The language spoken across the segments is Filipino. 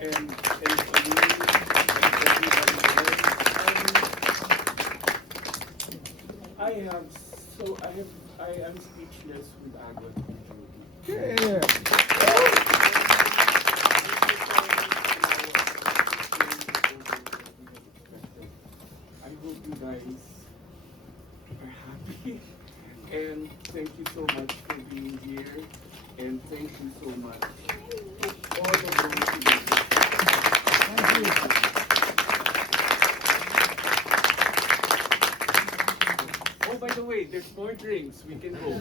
and for you and everybody else. I am speechless with Agot and Jody. Yeah. I hope you guys are happy. And thank you so much for being here. And thank you so much for all of those who did this. Oh, by the way, there's more drinks. We can go.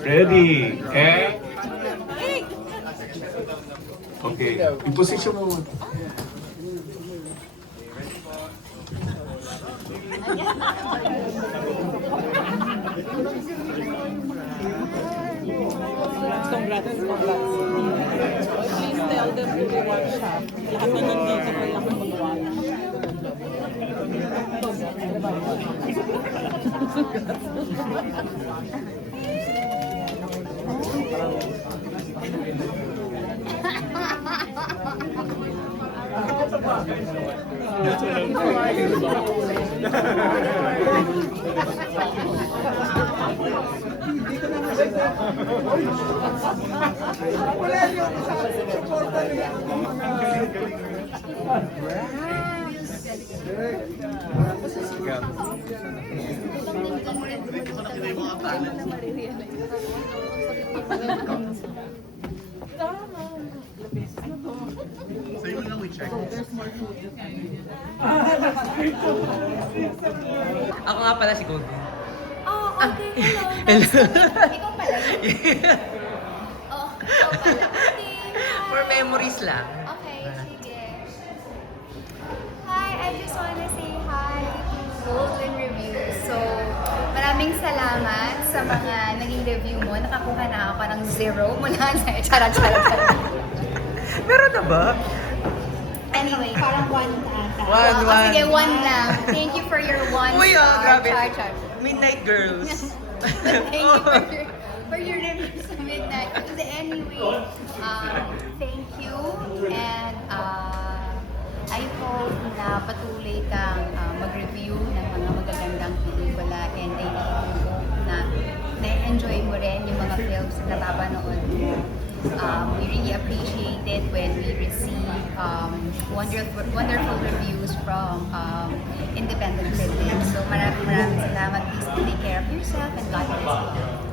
Ready? And... Okay, i-position mo muna. Congrats. Please tell them to watch up. Lahat na nandito kaya ako mag-watch. Ako nga pala si Goldie. Oh, okay. Hello. Ikaw pala yun. Oh, ikaw pala. Okay. For memories lang. Okay, sige. Hi, I just wanna say hi to Golden Reviews. So, maraming salamat sa mga naging review mo. Nakakuha na ako ng 0 mula sa charot. Meron na ba? Anyway, parang 1 ata. One. Sige, 1 lang. Thank you for your 1 Uy, star. grabe. Char. Midnight Girls. Thank you for your review sa Midnight. Anyway, thank you and I hope na patuloy kang mag-review ng mga magagandang pelikula and I hope na na-enjoy mo rin yung mga films na napapanood mo. We really appreciate it when we receive wonderful reviews from independent critics. So maraming salamat. Please take care of yourself and God bless you.